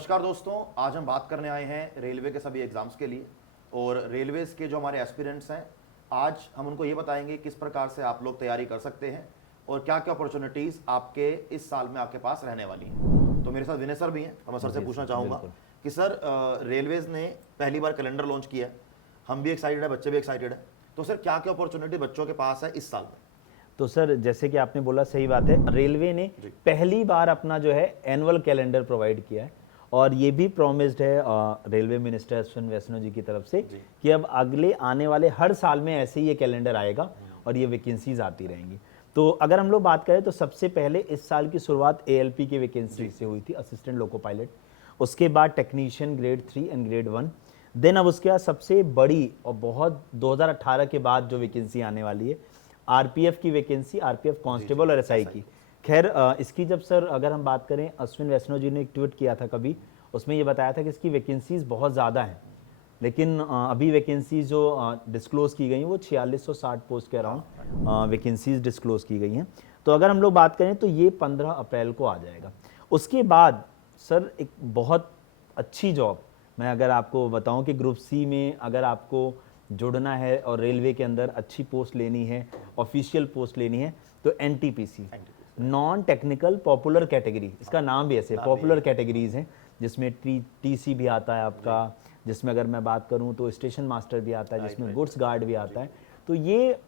नमस्कार दोस्तों, आज हम बात करने आए हैं रेलवे के सभी एग्जाम्स के लिए। और रेलवेज़ के जो हमारे एस्पिरेंट्स हैं, आज हम उनको ये बताएंगे किस प्रकार से आप लोग तैयारी कर सकते हैं और क्या क्या अपॉर्चुनिटीज़ आपके इस साल में आपके पास रहने वाली हैं। तो मेरे साथ विनय सर भी हैं। तो मैं सर से पूछना चाहूँगा कि सर, रेलवेज़ ने पहली बार कैलेंडर लॉन्च किया है, हम भी एक्साइटेड है, बच्चे भी एक्साइटेड है। तो सर, क्या क्या अपॉर्चुनिटी बच्चों के पास है इस साल में? तो सर, जैसे कि आपने बोला, सही बात है, रेलवे ने पहली बार अपना जो है एनुअल कैलेंडर प्रोवाइड किया है और ये भी प्रॉमिस्ड है रेलवे मिनिस्टर अश्विन वैष्णव जी की तरफ से कि अब अगले आने वाले हर साल में ऐसे ही ये कैलेंडर आएगा और ये वैकेंसीज आती रहेंगी। तो अगर हम लोग बात करें तो सबसे पहले इस साल की शुरुआत ALP की वैकेंसी से हुई थी, असिस्टेंट लोको पायलट। उसके बाद technician grade 3 and grade 1। Then अब उसके बाद सबसे बड़ी और बहुत 2018 के बाद जो वैकेंसी आने वाली है, RPF की वैकेंसी, RPF कांस्टेबल और SI की। खैर, इसकी जब सर अगर हम बात करें, अश्विन वैष्णव जी ने एक ट्वीट किया था कभी, उसमें ये बताया था कि इसकी वैकेंसीज बहुत ज़्यादा हैं, लेकिन अभी वैकेंसीज जो डिस्क्लोज़ की गई हैं वो 4660 पोस्ट के अराउंड वैकेंसीज डिस्क्लोज़ की गई हैं। तो अगर हम लोग बात करें तो ये 15 अप्रैल को आ जाएगा। उसके बाद सर एक बहुत अच्छी जॉब, मैं अगर आपको बताऊं कि ग्रुप C में अगर आपको जुड़ना है और रेलवे के अंदर अच्छी पोस्ट लेनी है, ऑफिशियल पोस्ट लेनी है, तो NTPC, non technical popular category, इसका नाम भी ऐसे पॉपुलर कैटेगरीज हैं, जिसमें TC भी आता है आपका, जिसमें अगर मैं बात करूं तो स्टेशन मास्टर भी आता है, जिसमें गुड्स गार्ड भी आता है। तो ये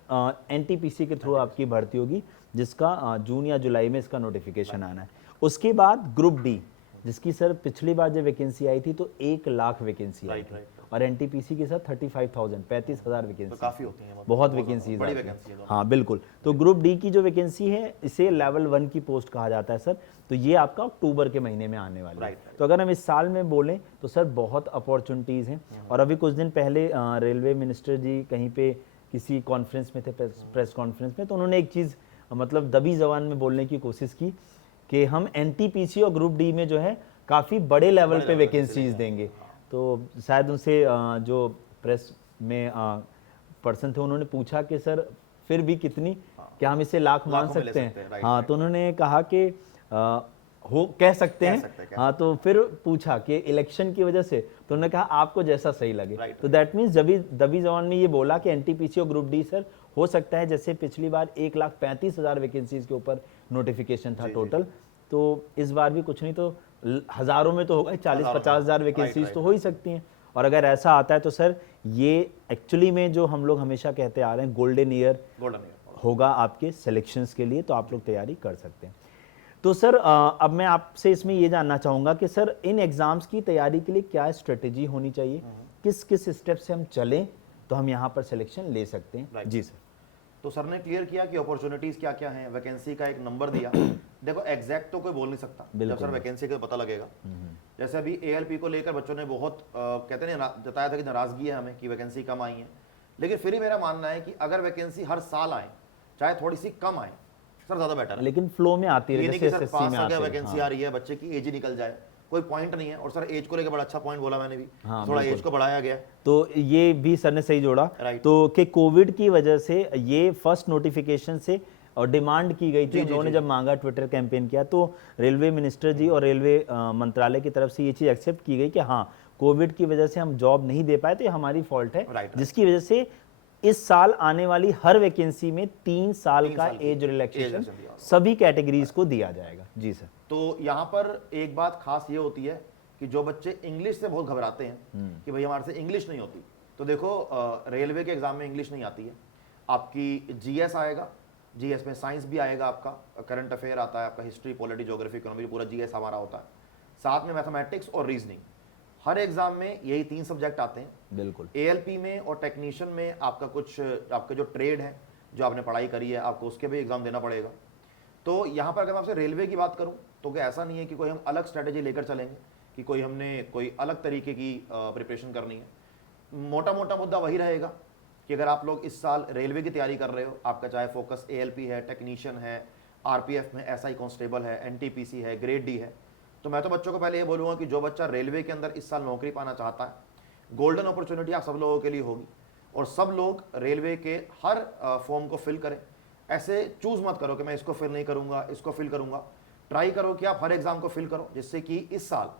NTPC के थ्रू आपकी भर्ती होगी, जिसका जून या जुलाई में इसका नोटिफिकेशन आना है। उसके बाद ग्रुप D, जिसकी सर पिछली बार जब वैकेंसी आई थी तो 1 लाख वैकेंसी आई थी और NTPC के साथ 35,000 वैकेंसी, तो काफ़ी होती हैं, बहुत वैकेंसी, बड़ी वैकेंसी है। हाँ बिल्कुल। तो ग्रुप D की जो वैकेंसी है, इसे लेवल 1 की पोस्ट कहा जाता है सर। तो ये आपका अक्टूबर के महीने में आने वाली है। तो अगर हम इस साल में बोलें तो सर बहुत अपॉर्चुनिटीज़ हैं। और अभी कुछ दिन पहले रेलवे मिनिस्टर जी कहीं पे किसी कॉन्फ्रेंस में थे, प्रेस कॉन्फ्रेंस में, तो उन्होंने एक चीज़ मतलब दबी जबान में बोलने की कोशिश की कि हम NTPC और ग्रुप D में जो है काफ़ी बड़े लेवल पे वैकेंसीज देंगे। तो शायद उनसे जो प्रेस में पर्सन थे, उन्होंने पूछा कि सर फिर भी कितनी, क्या हम इसे लाख मान सकते हैं? हाँ, तो उन्होंने कहा कि कह सकते हैं। हाँ, तो फिर पूछा कि इलेक्शन की वजह से, तो उन्होंने कहा आपको जैसा सही लगे। तो दैट मीन्स दबी जबान में ये बोला कि NTPC और ग्रुप D सर हो सकता है, जैसे पिछली बार 1,35,000 वैकेंसीज के ऊपर नोटिफिकेशन था टोटल, तो इस बार भी कुछ नहीं तो हज़ारों में तो होगा, 40-50 हज़ार वैकेंसीज तो हो ही सकती हैं। और अगर ऐसा आता है तो सर ये एक्चुअली में जो हम लोग हमेशा कहते आ रहे हैं, गोल्डन ईयर होगा आपके सिलेक्शंस के लिए, तो आप लोग तैयारी कर सकते हैं। तो सर अब मैं आपसे इसमें ये जानना चाहूँगा कि सर इन एग्ज़ाम्स की तैयारी के लिए क्या स्ट्रेटेजी होनी चाहिए, किस किस स्टेप से हम चलें तो हम यहाँ पर सिलेक्शन ले सकते हैं? जी सर। तो सर ने क्लियर किया कि अपॉर्चुनिटीज़ क्या क्या हैं, वैकेंसी का एक नंबर दिया। देखो, एग्जैक्ट तो कोई बोल नहीं सकता, जब सर वैकेंसी का पता लगेगा। जैसे अभी ALP को लेकर बच्चों ने बहुत कहते हैं जताया था कि नाराज़गी है हमें कि वैकेंसी कम आई है, लेकिन फिर ही मेरा मानना है कि अगर वैकेंसी हर साल आए, चाहे थोड़ी सी कम आए, सर ज़्यादा बेटर है। लेकिन फ्लो में आती है, जैसे SSC में आती है, वैकेंसी आ रही है, बच्चे की एज ही निकल जाए, कोई पॉइंट नहीं है। और सर एज को लेकर बड़ा अच्छा पॉइंट बोला मैंने भी, थोड़ा एज को बढ़ाया गया, तो ये भी सर ने सही जोड़ा। तो कि कोविड की वजह से ये फर्स्ट नोटिफिकेशन से और डिमांड की गई थी, उन्होंने जब मांगा, ट्विटर कैंपेन किया, तो रेलवे मिनिस्टर जी और रेलवे मंत्रालय की तरफ से ये चीज़ एक्सेप्ट की गई कि हाँ, कोविड की वजह से हम जॉब नहीं दे पाए, तो ये हमारी फॉल्ट है, जिसकी वजह से इस साल आने वाली हर वैकेंसी में 3 साल का एज रिलैक्सेशन सभी कैटेगरीज को दिया जाएगा। जी सर। तो यहाँ पर एक बात खास ये होती है कि जो बच्चे इंग्लिश से बहुत घबराते हैं कि भाई हमारे से इंग्लिश नहीं होती, तो देखो रेलवे के एग्जाम में इंग्लिश नहीं आती है, आपकी GS आएगा, GS में साइंस भी आएगा, आपका करंट अफेयर आता है, आपका हिस्ट्री, पॉलिटी, ज्योग्राफी, इकोनॉमी, पूरा GS हमारा होता है, साथ में मैथमेटिक्स और रीजनिंग। हर एग्जाम में यही 3 सब्जेक्ट आते हैं। बिल्कुल। ALP में और टेक्नीशियन में आपका कुछ आपके जो ट्रेड है, जो आपने पढ़ाई करी है, आपको उसके भी एग्जाम देना पड़ेगा। तो यहाँ पर अगर मैं आपसे रेलवे की बात करूँ तो क्या ऐसा नहीं है कि कोई हम अलग स्ट्रेटेजी लेकर चलेंगे, कि कोई अलग तरीके की प्रिपरेशन करनी है। मोटा मोटा मुद्दा वही रहेगा कि अगर आप लोग इस साल रेलवे की तैयारी कर रहे हो, आपका चाहे फोकस ALP है, टेक्नीशियन है, RPF में SI कांस्टेबल है, NTPC है, ग्रेड D है, तो मैं तो बच्चों को पहले ये बोलूँगा कि जो बच्चा रेलवे के अंदर इस साल नौकरी पाना चाहता है, गोल्डन अपॉर्चुनिटी आप सब लोगों के लिए होगी और सब लोग रेलवे के हर फॉर्म को फिल करें। ऐसे चूज मत करो कि मैं इसको फिल नहीं करूंगा, इसको फिल करूंगा। ट्राई करो कि आप हर एग्जाम को फिल करो, जिससे कि इस साल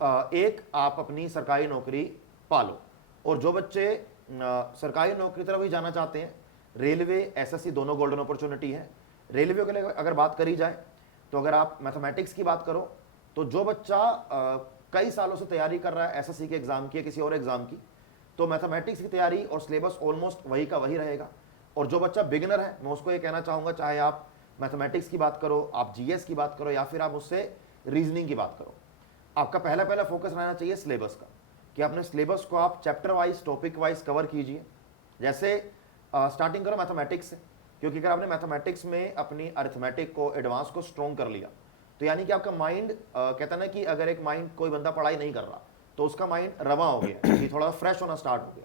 एक आप अपनी सरकारी नौकरी पालो, और जो बच्चे सरकारी नौकरी तरफ ही जाना चाहते हैं, रेलवे एसएससी दोनों गोल्डन अपॉर्चुनिटी है। रेलवे के लिए अगर बात करी जाए तो अगर आप मैथमेटिक्स की बात करो तो जो बच्चा कई सालों से तैयारी कर रहा है एसएससी के एग्जाम की या किसी और एग्जाम की, तो मैथमेटिक्स की तैयारी और सिलेबस ऑलमोस्ट वही का वही रहेगा। और जो बच्चा बिगिनर है, मैं उसको ये कहना चाहूँगा, चाहे आप मैथमेटिक्स की बात करो, आप जीएस की बात करो, या फिर आप उससे रीजनिंग की बात करो, आपका पहला फोकस रहना चाहिए सिलेबस का, कि अपने सिलेबस को आप chapter wise, topic wise cover कीजिए। जैसे स्टार्टिंग करो मैथमेटिक्स से, क्योंकि अगर आपने मैथमेटिक्स में अपनी अरिथमेटिक को, एडवांस को स्ट्रॉन्ग कर लिया, तो यानी कि आपका माइंड कहता है ना कि अगर एक माइंड, कोई बंदा पढ़ाई नहीं कर रहा तो उसका माइंड रवा हो गया, कि थोड़ा फ्रेश होना स्टार्ट हो गया,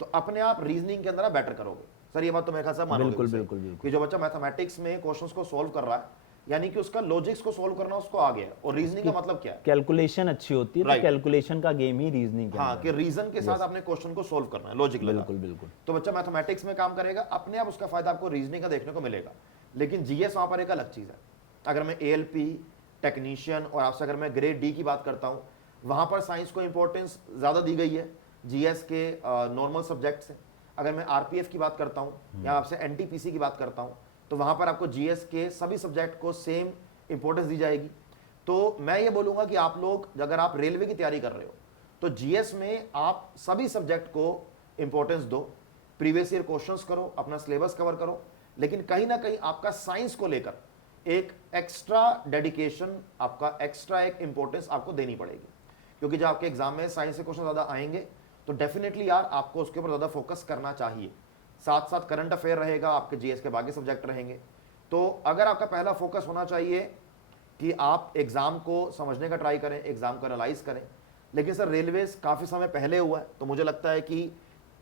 तो अपने आप रीजनिंग के अंदर आप बेटर करोगे। सर ये बात तो मेरे ख्याल से मानोगे बिल्कुल मुझसे, बिल्कुल बिल्कुल कि जो बच्चा मैथमेटिक्स में क्वेश्चंस को सॉल्व कर रहा है, यानी कि उसका लॉजिक्स को सॉल्व करना उसको आ गया। और रीजनिंग का मतलब क्या है? कैलकुलेशन अच्छी होती है, तो Right. कैलकुलेशन का गेम ही रीजनिंग के हाँ, अंदर कि रीजन के साथ आपने क्वेश्चन को सॉल्व करना है, लॉजिक लगा। बिल्कुल बिल्कुल तो बच्चा मैथमेटिक्स में काम करेगा, अपने आप उसका फायदा आपको रीजनिंग का देखने को मिलेगा। लेकिन जीएस वहां पर एक अलग चीज है। अगर मैं एएलपी, टेक्नीशियन, और आपसे अगर मैं ग्रेड डी की बात करता हूँ, वहां पर साइंस को इंपॉर्टेंस ज्यादा दी गई है जीएस के नॉर्मल सब्जेक्ट से। अगर मैं आरपीएफ की बात करता हूँ या आपसे एनटीपीसी की बात करता हूँ, तो वहां पर आपको जीएस के सभी सब्जेक्ट को सेम इंपॉर्टेंस दी जाएगी। तो मैं ये बोलूंगा कि आप लोग, अगर आप रेलवे की तैयारी कर रहे हो, तो जीएस में आप सभी सब्जेक्ट को इंपॉर्टेंस दो, प्रीवियस ईयर क्वेश्चंस करो, अपना सिलेबस कवर करो, लेकिन कहीं ना कहीं आपका साइंस को लेकर एक एक्स्ट्रा डेडिकेशन, आपका एक्स्ट्रा एक इंपॉर्टेंस आपको देनी पड़ेगी। क्योंकि जब आपके एग्जाम में साइंस के क्वेश्चन ज्यादा आएंगे तो डेफिनेटली यार आपको उसके ऊपर ज्यादा फोकस करना चाहिए। साथ साथ करंट अफेयर रहेगा, आपके जीएस के बाकी सब्जेक्ट रहेंगे। तो अगर आपका पहला फोकस होना चाहिए कि आप एग्जाम को समझने का ट्राई करें, एग्जाम को एनालाइज करें, लेकिन सर रेलवे काफी समय पहले हुआ है, तो मुझे लगता है कि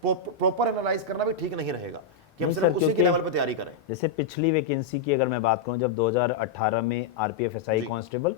प्रॉपर एनालाइज करना भी ठीक नहीं रहेगा कि हम नहीं सिर्फ सर, उसी के क्योंकि लेवल पर तैयारी करें। जैसे पिछली वैकेंसी की अगर मैं बात करूं, जब 2018 में आरपीएफ एसआई कांस्टेबल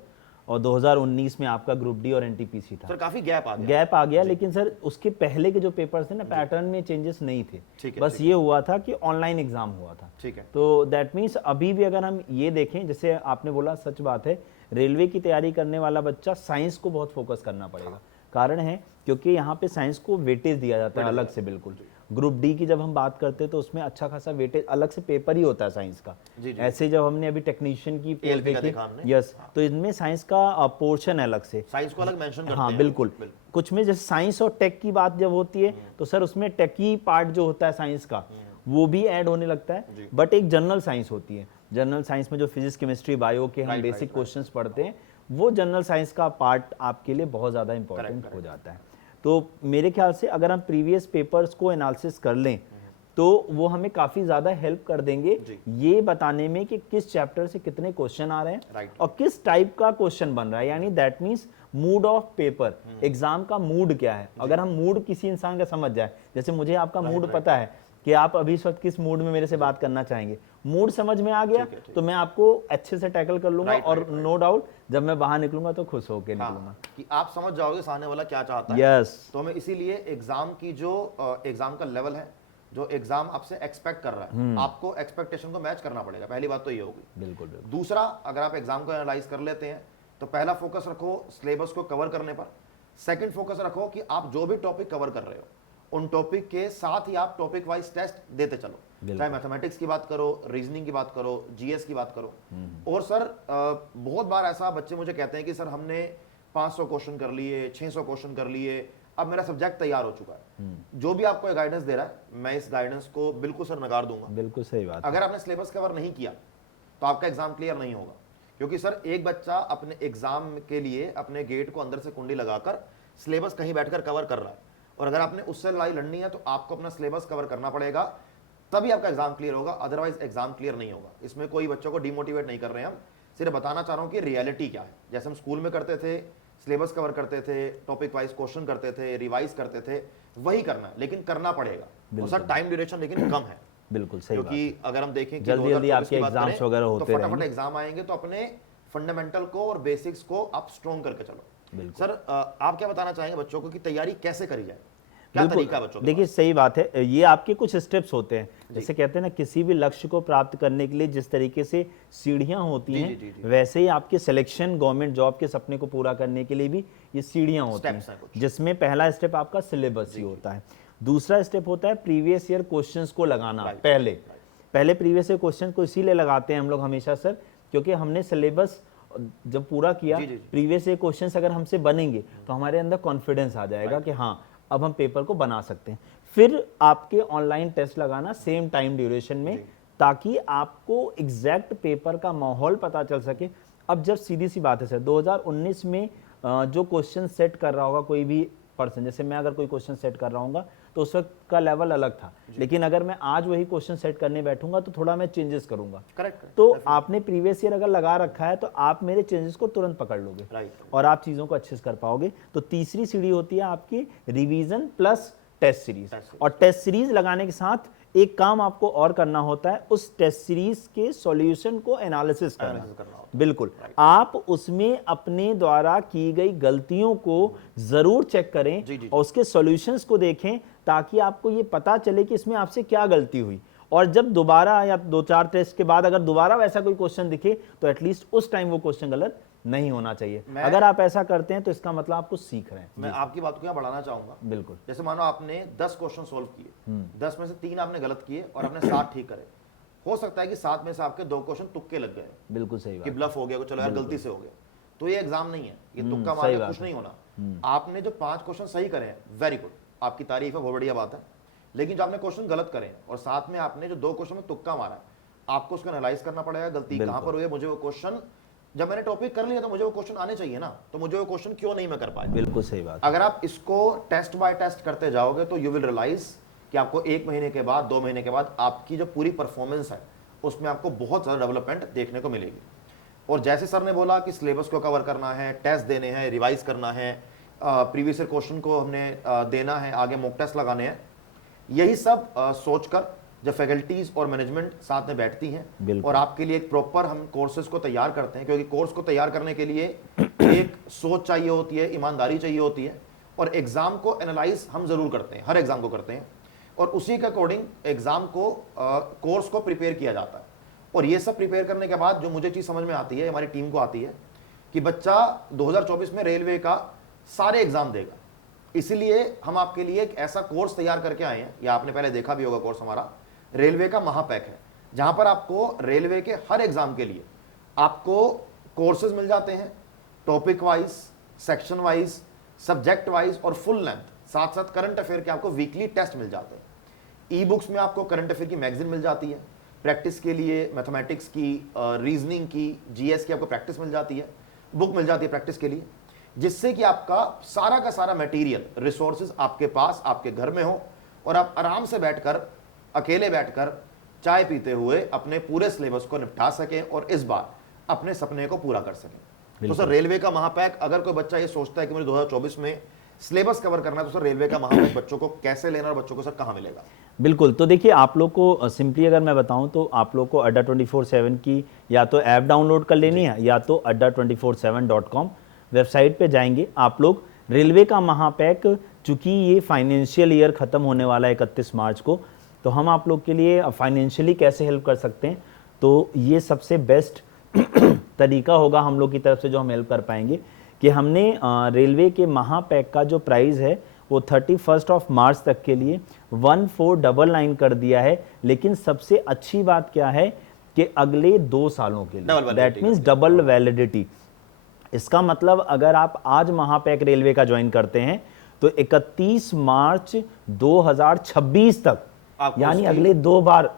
और 2019 में आपका ग्रुप डी और एनटीपीसी था, सर काफी गैप आ गया। गैप आ गया, लेकिन सर उसके पहले के जो पेपर्स थे ना, पैटर्न में चेंजेस नहीं थे। ठीक है, बस ये हुआ था कि ऑनलाइन एग्जाम हुआ था। ठीक है, तो दैट मीन्स अभी भी अगर हम ये देखें, जैसे आपने बोला, सच बात है, रेलवे की तैयारी करने वाला बच्चा साइंस को बहुत फोकस करना पड़ेगा। कारण है क्योंकि यहाँ पे साइंस को वेटेज दिया जाता है अलग से। बिल्कुल ग्रुप डी की जब हम बात करते हैं तो उसमें अच्छा खासा वेटेज, अलग से पेपर ही होता है साइंस का। ऐसे जब हमने अभी टेक्नीशियन की पोस्ट देखी, यस, तो इनमें साइंस का पोर्शन है अलग से, साइंस को अलग मेंशन करते हाँ हैं। बिल्कुल। कुछ में जैसे साइंस और टेक की बात जब होती है तो सर उसमें टेकी पार्ट जो होता है साइंस का, वो भी ऐड होने लगता है। बट एक जनरल साइंस होती है, जनरल साइंस में जो फिजिक्स, केमिस्ट्री, बायो के हम बेसिक क्वेश्चंस पढ़ते हैं, वो जनरल साइंस का पार्ट आपके लिए बहुत ज़्यादा इंपॉर्टेंट हो जाता है। तो मेरे ख्याल से अगर हम प्रीवियस पेपर्स को एनालिसिस कर लें तो वो हमें काफ़ी ज़्यादा हेल्प कर देंगे ये बताने में कि किस चैप्टर से कितने क्वेश्चन आ रहे हैं और किस टाइप का क्वेश्चन बन रहा है। यानी that means mood off paper, exam का मूड क्या है। अगर हम मूड किसी इंसान का समझ जाए, जैसे मुझे आपका मूड पता है कि आप अभी इस वक्त किस मूड में मेरे से बात करना चाहेंगे, मूड समझ में आ गया तो मैं आपको अच्छे से टैकल कर लूंगा और नो डाउट जब मैं बाहर निकलूंगा तो खुश होकर निकलूंगा कि आप समझ जाओगे सामने वाला क्या चाहता है। यस, तो हमें इसीलिए एग्जाम की जो एग्जाम का लेवल है, जो एग्जाम आपसे एक्सपेक्ट कर रहा है, आपको एक्सपेक्टेशन को मैच करना पड़ेगा। पहली बात तो ये होगी। बिल्कुल बिल्कुल। दूसरा, अगर आप एग्जाम को एनालाइज कर लेते हैं तो पहला फोकस रखो सिलेबस को कवर करने पर। सेकंड फोकस रखो कि आप जो भी टॉपिक कवर कर रहे हो उन टॉपिक के साथ ही आप टॉपिक वाइज टेस्ट देते चलो, चाहे मैथमेटिक्स की बात करो, रीजनिंग की बात करो, जीएस की बात करो। और सर बहुत बार ऐसा बच्चे मुझे कहते हैं कि सर हमने 500 क्वेश्चन कर लिए, 600 क्वेश्चन कर लिए, अब मेरा सब्जेक्ट तैयार हो चुका है। जो भी आपको गाइडेंस दे रहा है, मैं इस गाइडेंस को बिल्कुल सर नकार दूंगा। बिल्कुल सही बात। अगर आपने सिलेबस कवर नहीं किया तो आपका एग्जाम क्लियर नहीं होगा। क्योंकि सर एक बच्चा अपने एग्जाम के लिए अपने गेट को अंदर से कुंडी लगाकर सिलेबस कहीं बैठकर कवर कर रहा है, और अगर आपने उससे लड़ाई लड़नी है तो आपको अपना सिलेबस कवर करना पड़ेगा, तभी आपका एग्जाम क्लियर होगा, अदरवाइज एग्जाम क्लियर नहीं होगा। इसमें कोई बच्चों को डिमोटिवेट नहीं कर रहे हैं हम, सिर्फ बताना चाह रहा हूं कि रियलिटी क्या है। जैसे हम स्कूल में करते थे, सिलेबस कवर करते थे, टॉपिक वाइज क्वेश्चन करते थे, रिवाइज करते थे, वही करना है, लेकिन करना पड़ेगा। और सर टाइम ड्यूरेशन लेकिन कम है। बिल्कुल सही। क्योंकि अगर हम देखें कि जल्दी आपके एग्जाम्स वगैरह होते तो फटाफट एग्जाम आएंगे, तो अपने फंडामेंटल को और बेसिक्स को आप स्ट्रॉन्ग करके चलो। सर आप क्या बताना चाहेंगे बच्चों को कि तैयारी कैसे करी जाए? क्या बिल्कुल। तरीका है बच्चों के देखिए पास? सही बात है, ये आपके कुछ स्टेप्स होते हैं, जैसे कहते हैं ना किसी भी लक्ष्य को प्राप्त करने के लिए जिस तरीके से सीढ़ियां होती जी, हैं, जी, जी। वैसे ही आपके सिलेक्शन गवर्नमेंट जॉब के सपने को पूरा करने के लिए भी ये सीढ़ियां होती Steps हैं हैं, कुछ। जिसमें पहला स्टेप आपका सिलेबस ही होता है। दूसरा स्टेप होता है प्रीवियस ईयर क्वेश्चंस को लगाना। पहले प्रीवियस ईयर क्वेश्चन को इसीलिए लगाते हैं हम लोग हमेशा सर, क्योंकि हमने सिलेबस जब पूरा किया, जी, जी। प्रीवियस ईयर क्वेश्चंस अगर हमसे बनेंगे तो हमारे अंदर कॉन्फिडेंस आ जाएगा कि हाँ अब हम पेपर को बना सकते हैं। फिर आपके ऑनलाइन टेस्ट लगाना सेम टाइम ड्यूरेशन में, ताकि आपको एग्जैक्ट पेपर का माहौल पता चल सके। अब जब सीधी सी बात है सर, 2019 में जो क्वेश्चन सेट कर रहा होगा कोई भी पर्सन, जैसे मैं अगर कोई क्वेश्चन सेट कर रहा हूँ तो उस वक्त का लेवल अलग था, लेकिन अगर मैं आज वही क्वेश्चन सेट करने बैठूंगा तो थोड़ा मैं चेंजेस करूंगा। करेक्ट। तो आपने प्रीवियस ईयर अगर लगा रखा है तो आप मेरे चेंजेस को तुरंत पकड़ लोगे राइट। और आप चीज़ों को अच्छे से कर पाओगे। तो तीसरी सीढ़ी होती है आपकी रिवीजन प्लस टेस्ट सीरीज, और टेस्ट सीरीज लगाने के साथ एक काम आपको और करना होता है, उस टेस्ट सीरीज के सॉल्यूशन को एनालिसिस करना। बिल्कुल, आप उसमें अपने द्वारा की गई गलतियों को जरूर चेक करें और उसके सॉल्यूशंस को देखें, ताकि आपको ये पता चले कि इसमें आपसे क्या गलती हुई। और जब दोबारा या 2-4 टेस्ट के बाद अगर दोबारा वैसा कोई क्वेश्चन दिखे तो एटलीस्ट उस टाइम वो क्वेश्चन गलत नहीं होना चाहिए। अगर आप ऐसा करते हैं तो इसका मतलब आप कुछ सीख रहे हैं। मैं आपकी बात को यहाँ बढ़ाना चाहूंगा। बिल्कुल। जैसे मानो आपने 10 क्वेश्चन सोल्व किए, 10 में से 3 आपने गलत किए और आपने 7 ठीक करे। हो सकता है कि 7 में से आपके 2 क्वेश्चन तुक्के लग गए। बिल्कुल सही बात, कि ब्लफ हो गया, चलो यार गलती से हो गया। तो ये एग्जाम नहीं है, ये तुक्का मार के कुछ नहीं होना। आपने जो 5 क्वेश्चन सही करे हैं, वेरी गुड, आपकी तारीफ है, बहुत बढ़िया बात है। लेकिन जो आपने क्वेश्चन गलत करे हैं और साथ में आपने जो 2 क्वेश्चन में तुक्का मारा है, आपको उसको एनालाइज करना पड़ेगा, गलती कहां पर हुई है। मुझे वो क्वेश्चन, जब मैंने टॉपिक कर लिया तो मुझे वो क्वेश्चन आने चाहिए ना, तो मुझे वो क्वेश्चन क्यों नहीं मैं कर पाया। बिल्कुल सही बात। अगर आप इसको टेस्ट बाय टेस्ट करते जाओगे तो यू विल रियलाइज कि आपको 1 महीने के बाद, 2 महीने के बाद आपकी जो पूरी परफॉर्मेंस है उसमें आपको बहुत ज़्यादा डेवलपमेंट देखने को मिलेगी। और जैसे सर ने बोला कि सिलेबस को कवर करना है, टेस्ट देने हैं, रिवाइज करना है, प्रीवियस ईयर क्वेश्चन को हमने देना है, आगे मॉक टेस्ट लगाने हैं, यही सब सोचकर जब फैकल्टीज और मैनेजमेंट साथ में बैठती हैं और आपके लिए एक प्रॉपर हम कोर्सेज को तैयार करते हैं, क्योंकि कोर्स को तैयार करने के लिए एक सोच चाहिए होती है, ईमानदारी चाहिए होती है, और एग्जाम को एनालाइज हम जरूर करते हैं, हर एग्जाम को करते हैं, और उसी के अकॉर्डिंग एग्जाम को कोर्स को प्रिपेयर किया जाता है। और ये सब प्रिपेयर करने के बाद जो मुझे चीज़ समझ में आती है, हमारी टीम को आती है, कि बच्चा 2024 में रेलवे का सारे एग्जाम देगा। इसलिए हम आपके लिए एक ऐसा कोर्स तैयार करके आए हैं, या आपने पहले देखा भी होगा कोर्स हमारा, रेलवे का महापैक है, जहां पर आपको रेलवे के हर एग्जाम के लिए आपको कोर्सेज मिल जाते हैं, topic wise, section wise, subject wise और फुल लेंथ, साथ साथ करंट अफेयर के आपको वीकली टेस्ट मिल जाते हैं। ई बुक्स में आपको करंट अफेयर की मैगजीन मिल जाती है, प्रैक्टिस के लिए मैथमेटिक्स की, रीजनिंग की, जीएस की आपको प्रैक्टिस मिल जाती है, बुक मिल जाती है प्रैक्टिस के लिए, जिससे कि आपका सारा का सारा मटेरियल, रिसोर्सेज आपके पास, आपके घर में हो, और आप आराम से बैठकर, अकेले बैठकर चाय पीते हुए अपने पूरे सिलेबस को निपटा सकें और इस बार अपने सपने को पूरा कर सकें। तो सर रेलवे का महापैक, अगर कोई बच्चा ये सोचता है कि मुझे 2024 में सिलेबस कवर करना है, तो सर रेलवे का महापैक बच्चों को कैसे लेना और बच्चों को सर कहाँ मिलेगा? बिल्कुल, तो देखिए आप लोग को सिंपली अगर मैं बताऊं तो आप लोग को अड्डा 24/7 की या तो ऐप डाउनलोड कर लेनी है, या तो adda247.com वेबसाइट पे जाएंगे आप लोग। रेलवे का महापैक, चूंकि ये फाइनेंशियल ईयर ख़त्म होने वाला है 31 मार्च को, तो हम आप लोग के लिए फाइनेंशियली कैसे हेल्प कर सकते हैं, तो ये सबसे बेस्ट तरीका होगा हम लोग की तरफ से जो हम हेल्प कर पाएंगे, कि हमने रेलवे के महापैक का जो प्राइस है वो 31 मार्च तक के लिए 1499 कर दिया है। लेकिन सबसे अच्छी बात क्या है कि अगले 2 सालों के लिए, दैट मीन्स डबल वैलिडिटी। इसका मतलब अगर आप आज महापैक रेलवे का ज्वाइन करते हैं तो 31 मार्च 2026 तक, यानी अगले 2 बार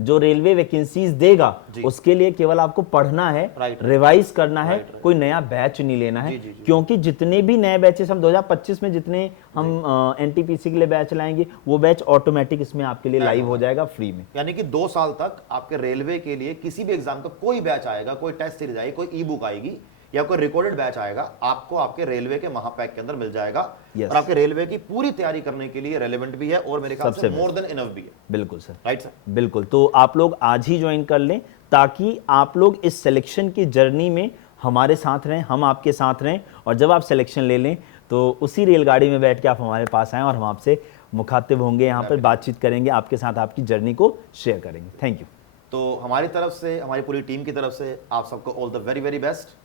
जो रेलवे वैकेंसीज देगा उसके लिए केवल आपको पढ़ना है, रिवाइज करना है, कोई नया बैच नहीं लेना है। क्योंकि जितने भी नए बैचेस हम 2025 में जितने हम एनटीपीसी के लिए बैच लाएंगे, वो बैच ऑटोमेटिक इसमें आपके लिए लाइव हो जाएगा फ्री में। यानी कि 2 साल तक आपके रेलवे के लिए किसी भी एग्जाम का कोई बैच आएगा, कोई टेस्ट सीरीज आएगी, कोई ई बुक आएगी या कोई रिकॉर्डेड बैच आएगा, आपको आपके रेलवे के महापैक के अंदर मिल जाएगा। और आपके रेलवे की पूरी तैयारी करने के लिए रेलेवेंट भी है और मेरे ख्याल से मोर देन इनफ भी है। बिल्कुल सर, राइट सर, बिल्कुल। तो आप लोग आज ही ज्वाइन कर लें, ताकि आप लोग इस सिलेक्शन की जर्नी में हमारे साथ रहें, हम आपके साथ रहें, और जब आप सिलेक्शन ले लें तो उसी रेलगाड़ी में बैठ के आप हमारे पास आएँ और हम आपसे मुखातिब होंगे, यहाँ पर बातचीत करेंगे, आपके साथ आपकी जर्नी को शेयर करेंगे। Thank you. तो हमारी तरफ से, हमारी पूरी टीम की तरफ से आप सबको all the very very best.